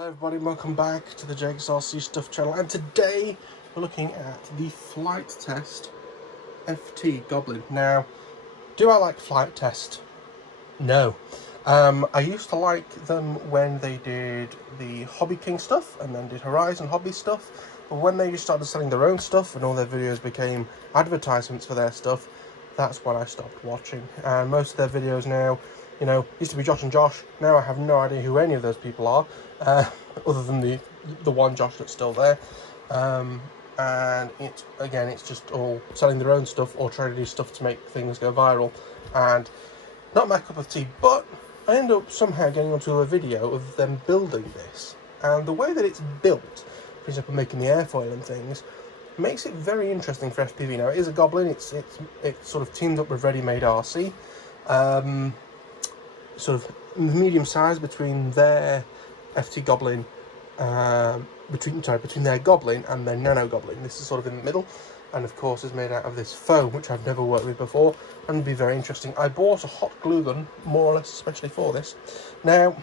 Hello everybody, welcome back to the JXRC Stuff channel, and today we're looking at the FliteTest FT Goblin. Now, do I like FliteTest? No. I used to like them when they did the Hobby King stuff and then did Horizon Hobby stuff, but when they just started selling their own stuff and all their videos became advertisements for their stuff, that's when I stopped watching. And most of their videos now, you know, used to be Josh and Josh. Now I have no idea who any of those people are, other than the one Josh that's still there. And it's just all selling their own stuff or trying to do stuff to make things go viral. And not my cup of tea, but I end up somehow getting onto a video of them building this. And the way that it's built, for example, making the airfoil and things, makes it very interesting for FPV. Now, it is a Goblin. It sort of teamed up with ready-made RC. Sort of medium size between their FT Goblin, between their Goblin and their Nano Goblin. This is sort of in the middle, and of course is made out of this foam, which I've never worked with before, and would be very interesting. I bought a hot glue gun, more or less especially for this. Now,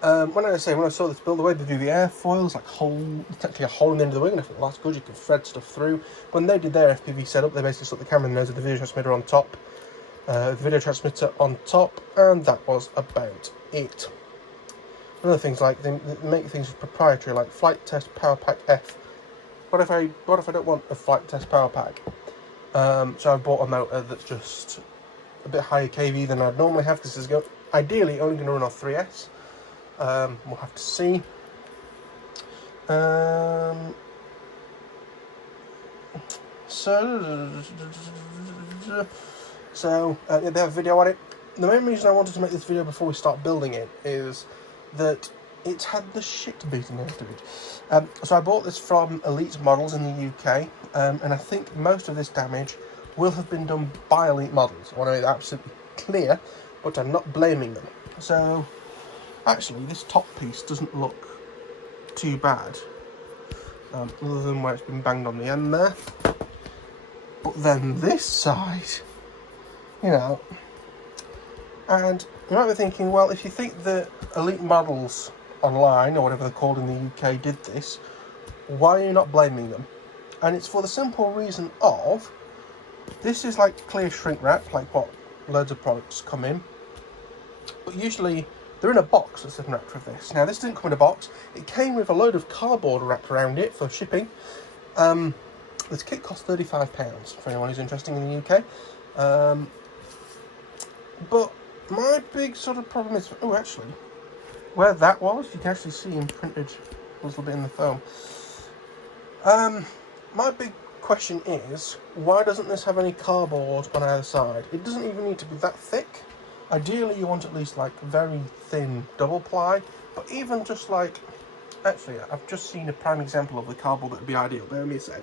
when I saw this build, the way they do the airfoil is like it's actually a hole in the end of the wing, and I thought, well, that's good, you can thread stuff through. When they did their FPV setup, they basically stuck the camera in the nose of the video transmitter on top, and that was about it. Other things like they make things proprietary, like FliteTest Power Pack F. What if I don't want a FliteTest Power Pack? So I bought a motor that's just a bit higher kV than I'd normally have. This is ideally only going to run off 3S. We'll have to see. They have a video on it. The main reason I wanted to make this video before we start building it is that it's had the shit beaten out of it. So I bought this from Elite Models in the UK, and I think most of this damage will have been done by Elite Models. I want to make that absolutely clear, but I'm not blaming them. So, actually, this top piece doesn't look too bad, other than where it's been banged on the end there. But then this side, you know, and you might be thinking, well, if you think that Elite Models online, or whatever they're called in the UK, did this, why are you not blaming them? And it's for the simple reason of, this is like clear shrink wrap, like what loads of products come in, but usually they're in a box that's been wrapped with this. Now, this didn't come in a box. It came with a load of cardboard wrapped around it for shipping. This kit cost £35 for anyone who's interested in the UK. But my big sort of problem is, oh, actually, where that was, you can actually see imprinted a little bit in the foam. My big question is, why doesn't this have any cardboard on either side? It doesn't even need to be that thick. Ideally, you want at least like very thin double ply, but even just like, actually, I've just seen a prime example of the cardboard that would be ideal. Bear with me a sec.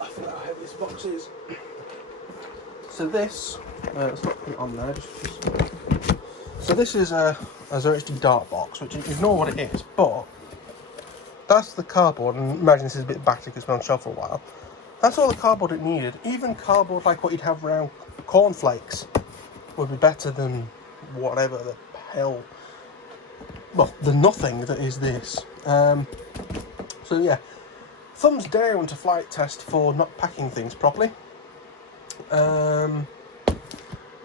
I forgot how heavy this box is. So this, let's not put it on there. So this is a ZRHD dart box, which ignore what it is, but that's the cardboard. And imagine this is a bit battered because it's been on shelf for a while. That's all the cardboard it needed. Even cardboard like what you'd have around cornflakes would be better than whatever the hell, well, the nothing that is this. So yeah, thumbs down to FliteTest for not packing things properly. Give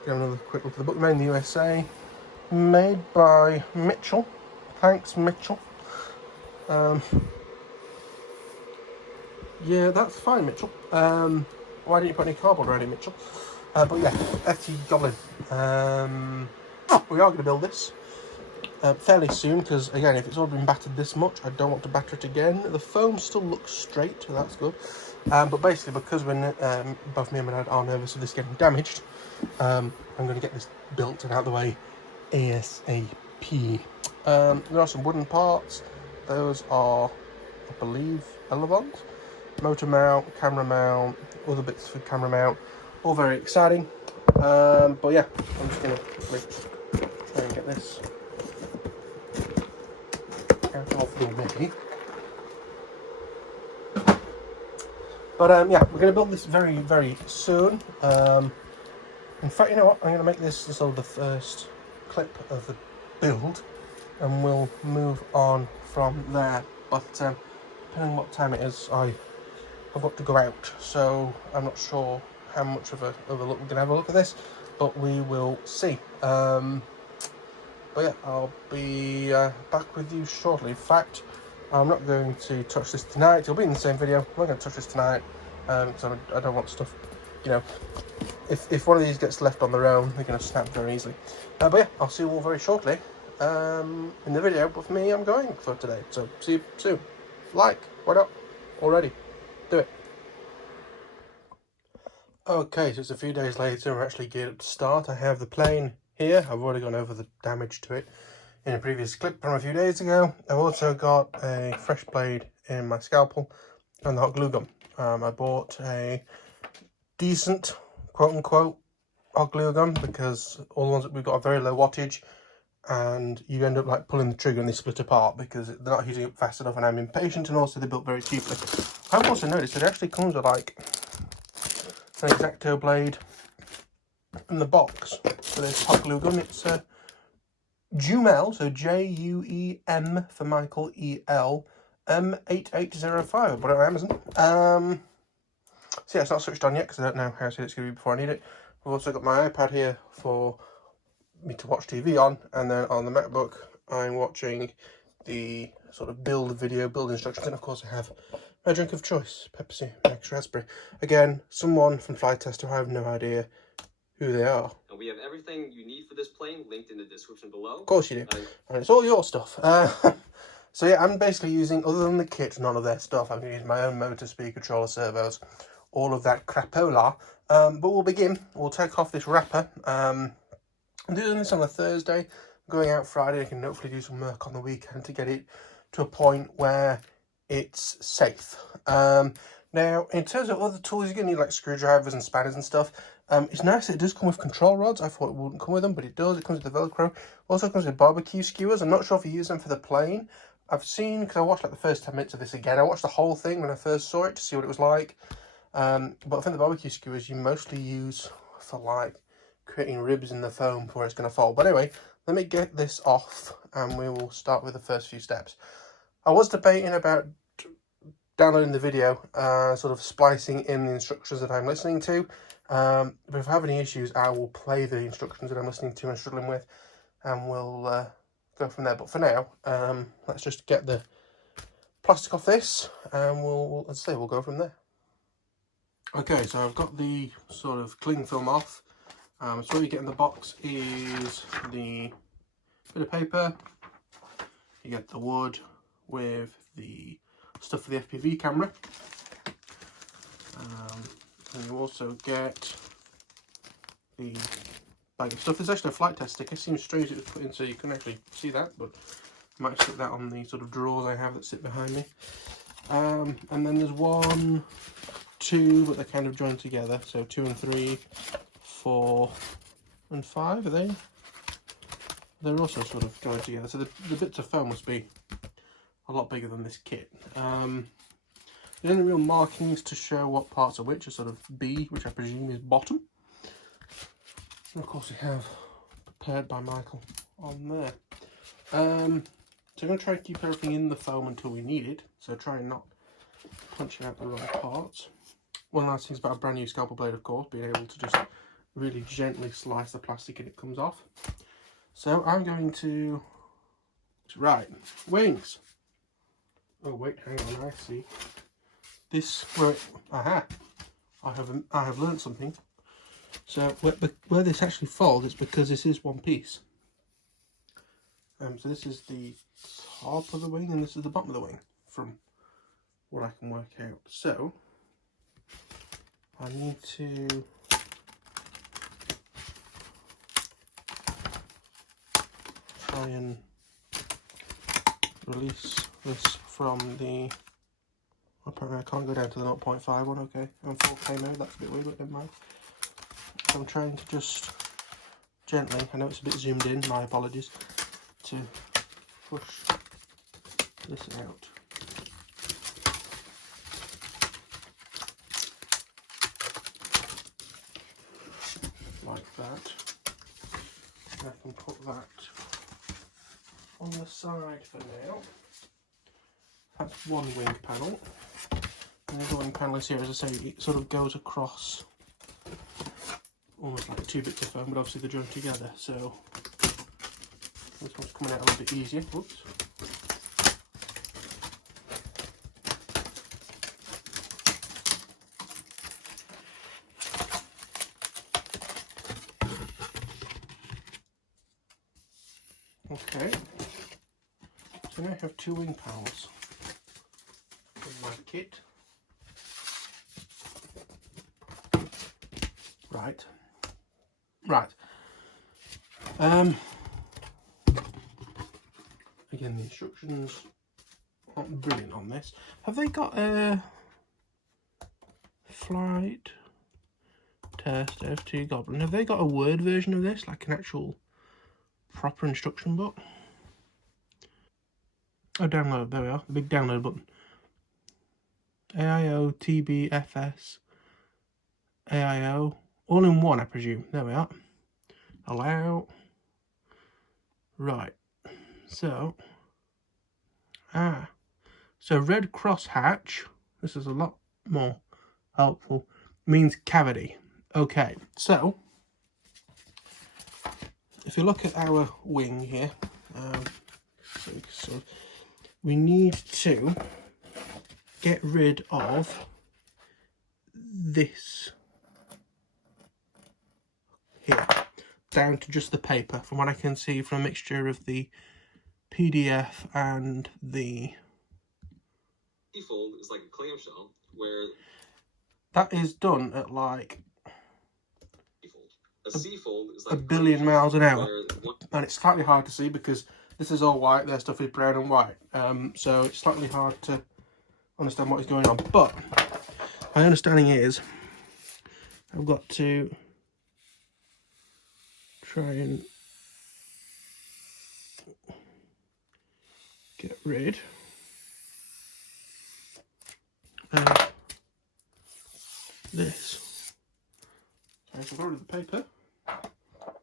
another quick look at the book. Made in the USA, made by Mitchell. Thanks, Mitchell. Yeah, that's fine, Mitchell. Why didn't you put any cardboard around it, Mitchell? But yeah, FT Goblin. We are going to build this fairly soon, because again, if it's already been battered this much, I don't want to batter it again. The foam still looks straight, so that's good. But basically, because both me and my dad are nervous of this getting damaged, I'm going to get this built and out of the way ASAP. There are some wooden parts. Those are, I believe, elevons. Motor mount, camera mount, other bits for camera mount, all very exciting. But yeah, I'm just going to try and get this out of the way. But yeah, we're going to build this very, very soon. In fact, you know what? I'm going to make this sort of the first clip of the build, and we'll move on from there. But depending on what time it is, I've got to go out, so I'm not sure how much of a look we're going to have a look at this, but we will see. But yeah, I'll be back with you shortly. In fact, I'm not going to touch this tonight. It'll be in the same video. I'm not going to touch this tonight, so I don't want stuff, you know, if one of these gets left on their own, they're going to snap very easily. But yeah, I'll see you all very shortly in the video. But for me, I'm going for today, so see you soon. Like, why not? Already, do it. Okay, so it's a few days later. We're actually geared up to start. I have the plane here. I've already gone over the damage to it in a previous clip from a few days ago. I've also got a fresh blade in my scalpel and the hot glue gun. I bought a decent, quote-unquote, hot glue gun because all the ones that we've got are very low wattage, and you end up like pulling the trigger and they split apart because they're not heating up fast enough, and I'm impatient, and also they're built very cheaply. I've also noticed it actually comes with like an X-Acto blade in the box for this hot glue gun. It's Jumel, so J-U-E-M for Michael, E-L, M8805. I bought it on Amazon. So yeah, it's not switched on yet because I don't know how soon it's going to be before I need it. I've also got my iPad here for me to watch TV on, and then on the MacBook I'm watching the sort of build instructions, and of course I have my drink of choice, Pepsi Max Raspberry. Again, someone from FliteTest who I have no idea who they are. And we have everything you need for this plane linked in the description below. Of course you do. And it's all your stuff. So yeah, I'm basically using, other than the kit, none of their stuff. I'm going to use my own motor, speed controller, servos, all of that crapola. But we'll begin. We'll take off this wrapper. I'm doing this on a Thursday. I'm going out Friday. I can hopefully do some work on the weekend to get it to a point where it's safe. Now, in terms of other tools, you're going to need like screwdrivers and spanners and stuff. It's nice that it does come with control rods. I thought it wouldn't come with them, but it does. It comes with the Velcro. Also comes with barbecue skewers. I'm not sure if you use them for the plane. I've seen, because I watched like the first 10 minutes of this again. I watched the whole thing when I first saw it to see what it was like. But I think the barbecue skewers you mostly use for like creating ribs in the foam before it's going to fall. But anyway, let me get this off and we will start with the first few steps. I was debating about downloading the video, sort of splicing in the instructions that I'm listening to. But if I have any issues, I will play the instructions that I'm listening to and struggling with, and we'll go from there. But for now, let's just get the plastic off this, and let's say we'll go from there. Okay, so I've got the sort of cling film off. So what you get in the box is the bit of paper. You get the wood with the stuff for the FPV camera. And you also get the bag of stuff. There's actually a FliteTest sticker. It seems strange it was put in so you can actually see that, but I might stick that on the sort of drawers I have that sit behind me. And then there's 1, 2, but they're kind of joined together. So 2 and 3, 4 and 5, are they? They're also sort of joined together. So the bits of foam must be a lot bigger than this kit. There's any real markings to show what parts are which, a sort of B, which I presume is bottom. And of course we have prepared by Michael on there. So I'm going to try and keep everything in the foam until we need it. So try and not punching out the wrong parts. One of the nice things about a brand new scalpel blade, of course, being able to just really gently slice the plastic and it comes off. So I'm going to, right, wings. Oh wait, hang on, I see. This, aha, I have learned something. So where this actually folds, it's because this is one piece. So this is the top of the wing and this is the bottom of the wing, from what I can work out. So I need to try and release this from the, apparently I can't go down to the 0.5 one, okay, I'm 4K mode, that's a bit weird, but never mind. So I'm trying to just gently, I know it's a bit zoomed in, my apologies, to push this out. Like that. I can put that on the side for now. That's one wing panel. And the other wing panel is here, as I say, it sort of goes across almost like two bits of foam, but obviously they're joined together, so this one's coming out a little bit easier. Whoops. Okay, so now I have two wing panels in my kit. Right. Again, the instructions aren't brilliant on this. Have they got a FliteTest F2 Goblin? Have they got a Word version of this, like an actual proper instruction book? Oh, download, there we are, the big download button. AIO, TBFS, AIO, all in one, I presume. There we are. Allow. Right, so, so red cross hatch, this is a lot more helpful, means cavity. Okay, so, if you look at our wing here, so we need to get rid of this here, down to just the paper, from what I can see from a mixture of the PDF and the... C-fold is like a clamshell, where... That is done at like... A C-fold is like a billion miles an hour, one... and it's slightly hard to see because this is all white, their stuff is brown and white, so it's slightly hard to understand what is going on, but my understanding is I've got to try and get rid of this. Okay, so I've got rid of the paper.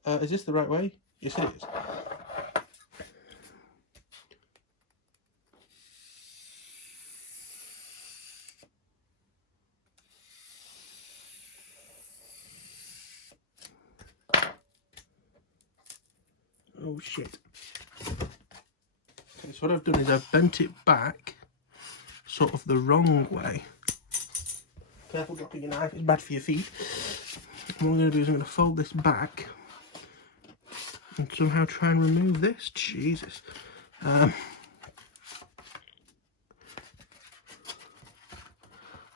Is this the right way? Yes, it is. Oh shit. Okay, so what I've done is I've bent it back sort of the wrong way. Careful dropping your knife, it's bad for your feet. And what I'm going to do is I'm going to fold this back and somehow try and remove this. Jesus.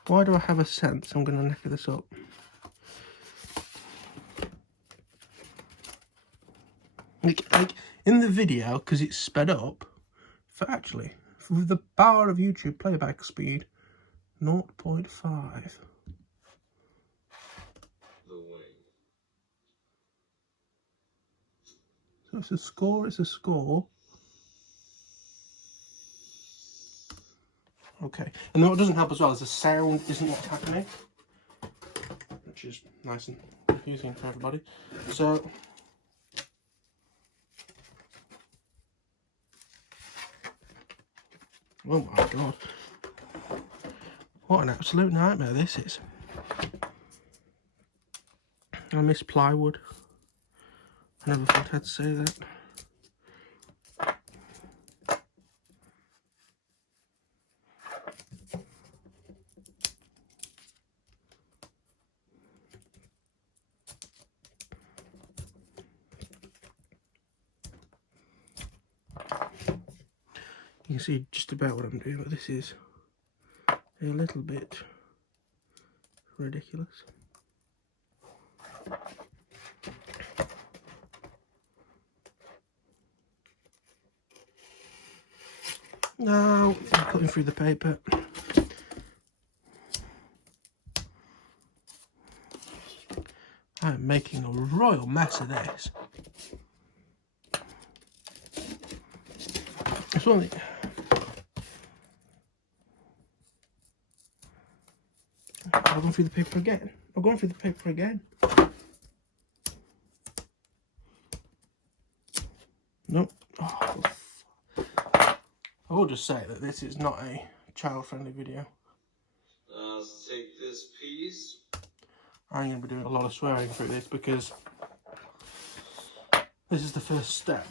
Why do I have a sense I'm going to knacker this up? Like in the video, because it's sped up, with the power of YouTube playback speed, 0.5. So it's a score, Okay, and then what doesn't help as well is the sound isn't what's happening, which is nice and confusing for everybody. So, oh my god, what an absolute nightmare this is. I miss plywood. I never thought I'd say that. You can see just about what I'm doing, but this is a little bit ridiculous. No, I'm cutting through the paper. I'm making a royal mess of this. It's only... I'm going through the paper again. I'm going through the paper again. Nope. Oh, I will just say that this is not a child-friendly video. Let's take this piece. I'm going to be doing a lot of swearing through this because this is the first step.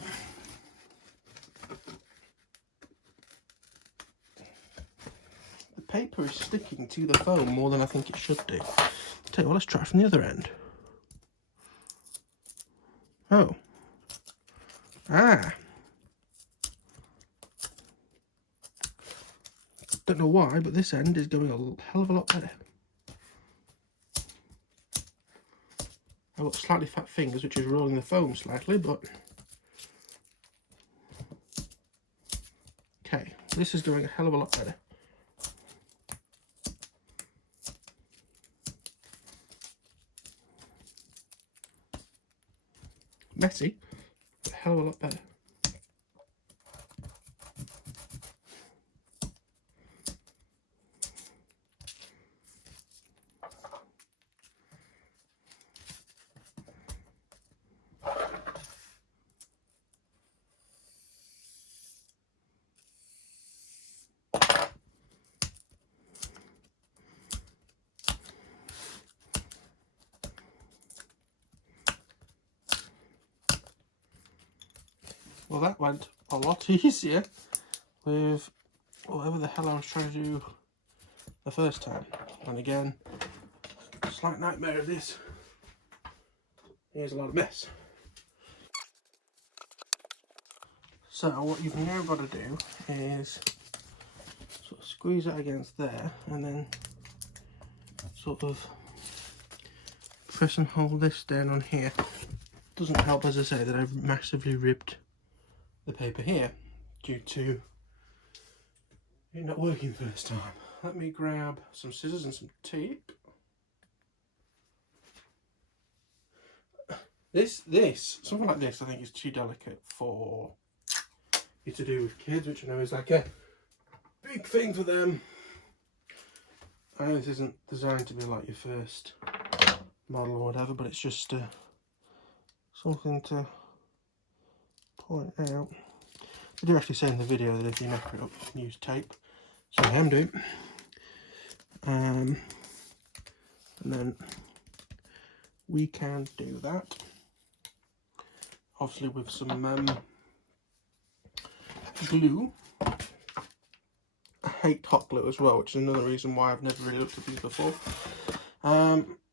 The paper is sticking to the foam more than I think it should do. Tell you what, let's try from the other end. Oh. Ah. Don't know why, but this end is going a hell of a lot better. I've got slightly fat fingers, which is rolling the foam slightly, but... Okay, this is going a hell of a lot better. Messy, but a hell of a lot better. Well, that went a lot easier with whatever the hell I was trying to do the first time. And again, slight nightmare of this. Here's a lot of mess. So what you've now got to do is sort of squeeze it against there and then sort of press and hold this down on here. Doesn't help, as I say, that I've massively ripped the paper here due to it not working the first time. Let me grab some scissors and some tape. Something like this I think is too delicate for you to do with kids, which I know is like a big thing for them. I know this isn't designed to be like your first model or whatever, but it's just something to point out. I do actually say in the video that if you knock it up, you can use tape, so I am doing. And then we can do that, obviously with some glue. I hate hot glue as well, which is another reason why I've never really looked at these before.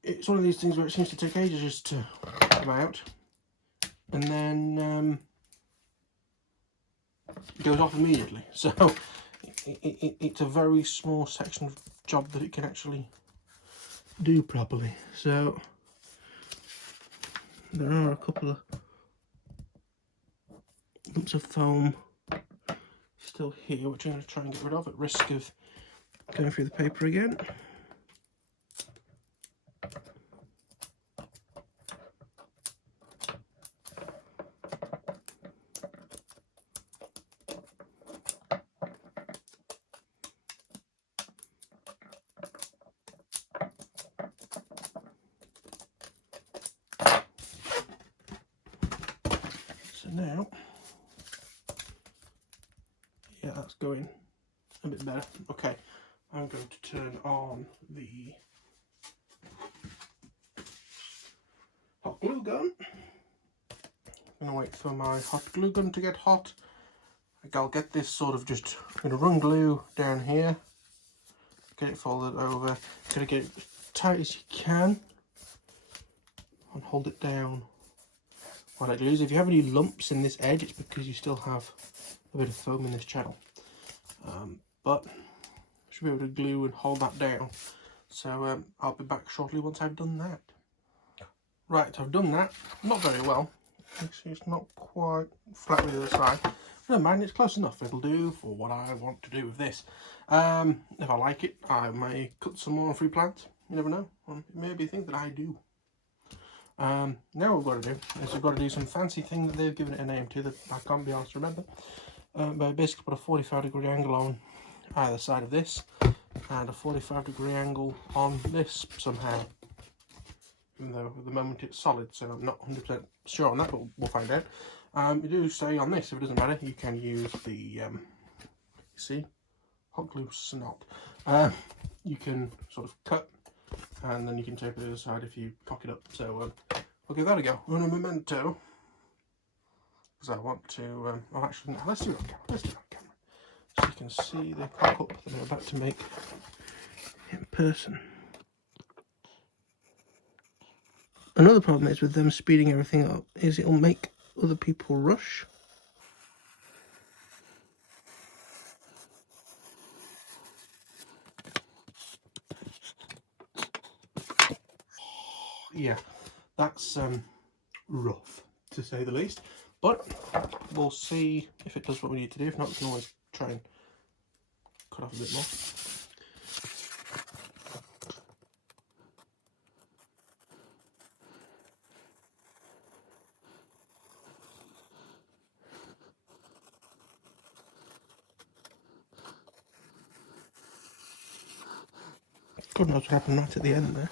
It's one of these things where it seems to take ages just to come out, and then it goes off immediately. So it's a very small section of job that it can actually do properly. So there are a couple of lumps of foam still here, which I'm going to try and get rid of at risk of going through the paper again. So now, yeah, that's going a bit better. Okay, I'm going to turn on the hot glue gun. I'm going to wait for my hot glue gun to get hot. I'll get this sort of just, I'm going to run glue down here, get it folded over, going to get it as tight as you can and hold it down while it glues. If you have any lumps in this edge, it's because you still have a bit of foam in this channel. But I should be able to glue and hold that down. So I'll be back shortly once I've done that. Right, so I've done that. Not very well. Actually, it's not quite flat with the other side. Never mind, it's close enough. It'll do for what I want to do with this. If I like it, I may cut some more free plants. You never know. It may be a thing that I do. Now what we've got to do is we've got to do some fancy thing that they've given it a name to that I can't be honest to remember. But I basically put a 45-degree angle on either side of this and a 45-degree angle on this somehow. Even though at the moment it's solid, so I'm not 100% sure on that, but we'll find out. You do say on this, if it doesn't matter, you can use the, you see, hot glue snot. You can sort of cut, and then you can tape it to the side if you cock it up. So I'll give that a go. On a memento, because I want to, oh actually, no, let's do it on camera. Let's do it on camera. So you can see the cock up that I'm about to make in person. Another problem is with them speeding everything up is it'll make other people rush. Yeah, that's rough to say the least, but we'll see if it does what we need to do. If not, we can always try and cut off a bit more. God knows what happened right at the end there.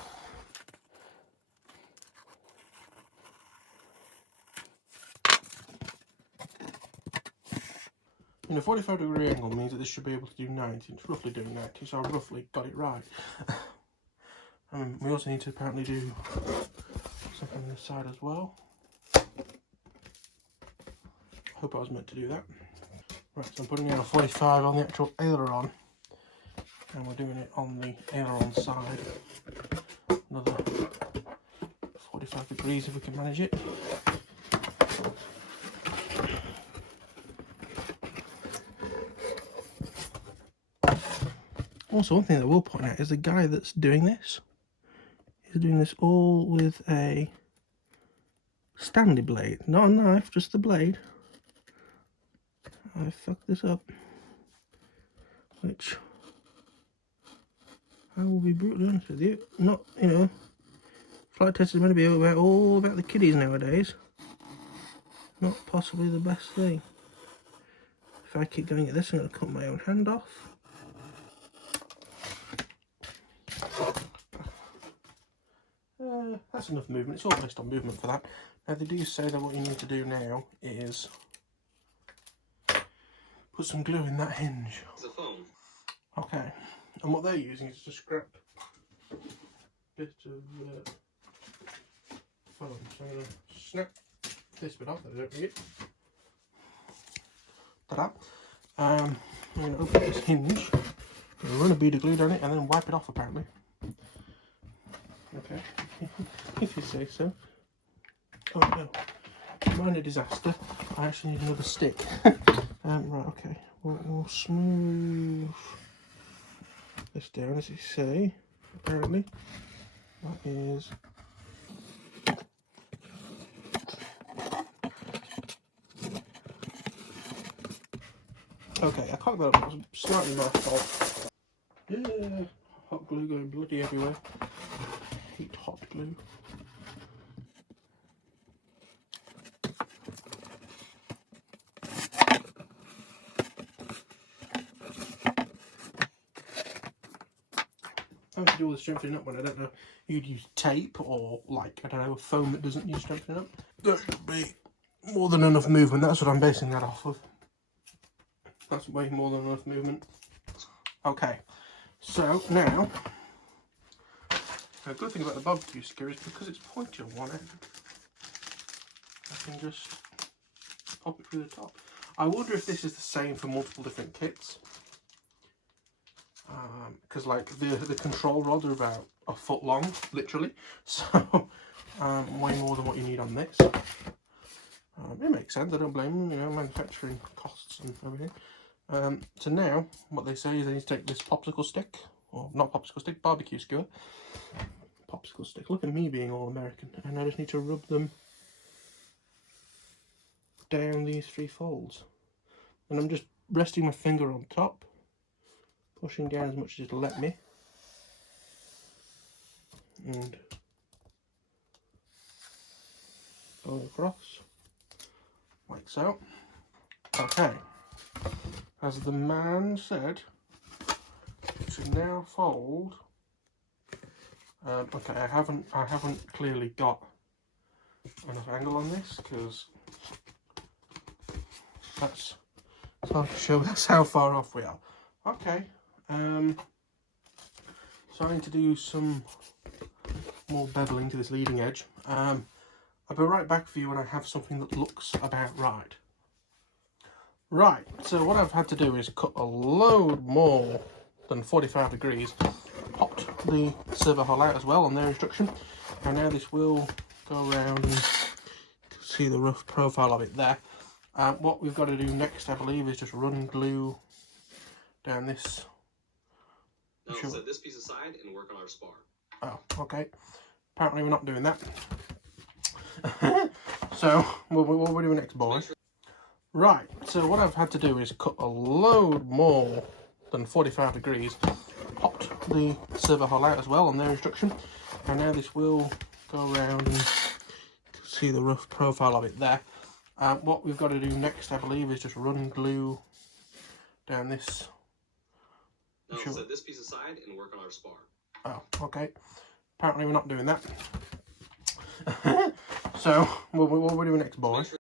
In a 45-degree angle means that this should be able to do 90. It's roughly doing 90, so I roughly got it right. We also need to apparently do something on this side as well. Hope I was meant to do that. Right, so I'm putting in a 45 on the actual aileron, and we're doing it on the aileron side. Another 45 degrees if we can manage it. Also, one thing that I will point out is the guy that's doing this is doing this all with a standy blade, not a knife, just the blade. I fucked this up, which I will be brutally honest with you. Not, you know, FliteTest is meant to be all about the kiddies nowadays. Not possibly the best thing. If I keep going at this, I'm going to cut my own hand off. That's enough movement. It's all based on movement for that. Now they do say that what you need to do now is put some glue in that hinge. It's a foam. Okay, and what they're using is a scrap bit of foam. So I'm going to snap this bit off. I don't need it. Ta-da! I'm going to open this hinge, run a bead of glue down it, and then wipe it off apparently. Okay, if you say so. Oh no, minor disaster. I actually need another stick. Right, okay, we'll smooth this down as you say. Apparently, that is. Okay, I can't go. It was slightly my fault. Yeah, hot glue going bloody everywhere. Heat hot glue. How to do all the strengthening up when I don't know. You'd use tape or like I don't know, a foam that doesn't use strengthening up. That should be more than enough movement. That's what I'm basing that off of. That's way more than enough movement. Okay, so now the good thing about the barbecue skewer is because it's pointy on one end, I can just pop it through the top. I wonder if this is the same for multiple different kits. Because like the control rods are about a foot long, literally, so way more than what you need on this. It makes sense. I don't blame them. You know, manufacturing costs and everything. So now what they say is they need to take this popsicle stick, or not popsicle stick, barbecue skewer. Popsicle stick. Look at me being all American, and I just need to rub them down these three folds, and I'm just resting my finger on top. Pushing down as much as it'll let me, and going across like so. Okay, as the man said, it should now fold. Okay, I haven't clearly got enough angle on this because That's hard to show that's how far off we are. Okay. So I need to do some more beveling to this leading edge. I'll be right back for you when I have something that looks about right. Right, so what I've had to do is cut a load more than 45 degrees, popped the servo hull out as well on their instruction, and now this will go around and see the rough profile of it there. What we've got to do next, I believe, is just run glue down this. Now set this piece aside and work on our spar. Oh, okay. Apparently we're not doing that. So, what we're doing next, boys? Right, so what I've had to do is cut a load more than 45 degrees, popped the servo hull out as well on their instruction, and now this will go around and see the rough profile of it there. What we've got to do next, I believe, is just run glue down this. Now set this piece aside and work on our spar. Oh, okay. Apparently we're not doing that. So, what we're doing next, boys?